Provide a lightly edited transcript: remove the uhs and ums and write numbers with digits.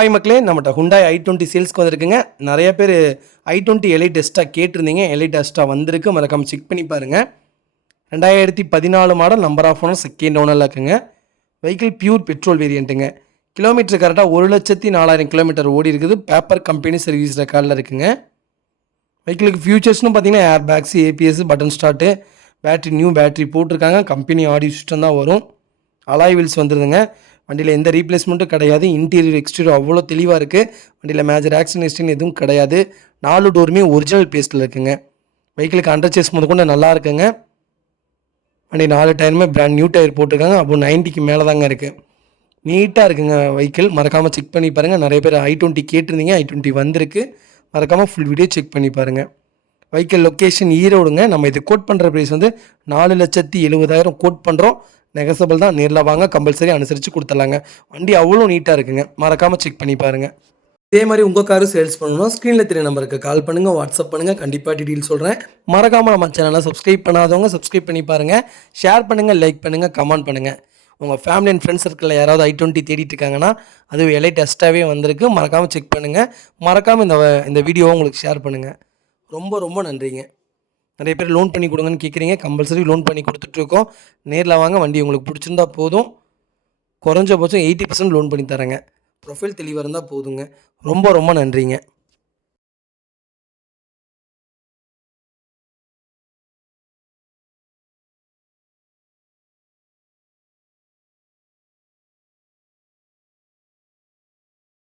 Hi மக்களே, நம்மகிட்ட Hyundai i20 சேல்ஸ்க்கு வந்திருக்குங்க. நிறைய பேர் i20 எலைட் எஸ்டா கேட்டிருந்தீங்க. எலைட் எஸ்டா வந்திருக்கு, மறக்காம செக் பண்ணி பாருங்கள். 2014 model, number of owner, second ஓனரில் இருக்குங்க. வெஹிக்கிள் பியூர் பெட்ரோல் வேரியண்ட்டுங்க. கிலோமீட்டர் கரெக்டாக 1,04,000 கிலோமீட்டர் ஓடி இருக்குது. பேப்பர் கம்பெனி சர்வீஸ் ரெக்கார்டில் இருக்குங்க. வெஹிக்கிளுக்கு ஃபியூச்சர்ஸ்னு பார்த்தீங்கன்னா air bags, ABS, button start, battery new battery போட்டிருக்காங்க. கம்பெனி ஆடியோ சிஸ்டம் தான் வரும். அலாய் வீல்ஸ் வந்துடுதுங்க. வண்டியில் எந்த ரீப்ளேஸ்மெண்ட்டும் கிடையாது. இன்டீரியர் எக்ஸ்டீரியர் அவ்வளோ தெளிவாக இருக்குது. வண்டியில் மேஜர் ஆக்சிடென்ட் எதுவும் கிடையாது. 4 டோருமே ஒரிஜினல் பேஸ்ட்டில் இருக்குங்க. வெஹிக்கிளுக்கு அண்டர் சேஸ் முதற்கொண்டு நல்லா இருக்குங்க. வண்டி 4 டயருமே பிராண்ட் நியூ டயர் போட்டிருக்காங்க. அப்போ 90க்கு மேலே தாங்க இருக்குது. நீட்டாக இருக்குங்க வெஹிக்கிள். மறக்காமல் செக் பண்ணி பாருங்கள். நிறைய பேர் i20 கேட்டிருந்தீங்க. i20 வந்திருக்கு. மறக்காமல் ஃபுல் வீடியோ செக் பண்ணி பாருங்கள். வெஹிக்கிள் லொக்கேஷன் ஈரோடுங்க. நம்ம இது கோட் பண்ணுற ப்ரைஸ் வந்து 4,70,000 கோட் பண்ணுறோம். நெகசபிள் தான். நேரில் வாங்க, கம்பல்சரி அனுசரித்து கொடுத்துடலாங்க. வண்டி அவ்வளோ நீட்டாக இருக்குங்க. மறக்காமல் செக் பண்ணி பாருங்கள். இதே மாதிரி உங்கள் காரு சேல்ஸ் பண்ணணும்னா ஸ்க்ரீனில் தெரிய நம்பருக்கு கால் பண்ணுங்கள், வாட்ஸ்அப் பண்ணுங்கள். கண்டிப்பாக டீட்டெயில் சொல்கிறேன். மறக்காமல் நம்ம சேனலை சப்ஸ்கிரைப் பண்ணாதவங்க சப்ஸ்கிரைப் பண்ணி பாருங்கள். ஷேர் பண்ணுங்கள், லைக் பண்ணுங்கள், கமெண்ட் பண்ணுங்கள். உங்கள் ஃபேமிலி அண்ட் ஃப்ரெண்ட்ஸ் சர்க்கிளில் யாராவது i20 தேடிட்டு இருக்காங்கன்னா அது எலைட் டெஸ்ட்டாகவே வந்திருக்கு. மறக்காமல் செக் பண்ணுங்கள். மறக்காமல் இந்த வீடியோவை உங்களுக்கு ஷேர் பண்ணுங்கள். ரொம்ப ரொம்ப நன்றிங்க. நிறைய பேர் லோன் பண்ணி கொடுங்கன்னு கேட்குறீங்க. கம்பல்சரி லோன் பண்ணி கொடுத்துட்ருக்கோம். நேரில் வாங்க. வண்டி உங்களுக்கு பிடிச்சிருந்தா போதும். குறைஞ்சபட்சம் 80% லோன் பண்ணி தரேங்க. ப்ரொஃபைல் தெளிவாக இருந்தால் போதுங்க. ரொம்ப ரொம்ப நன்றிங்க.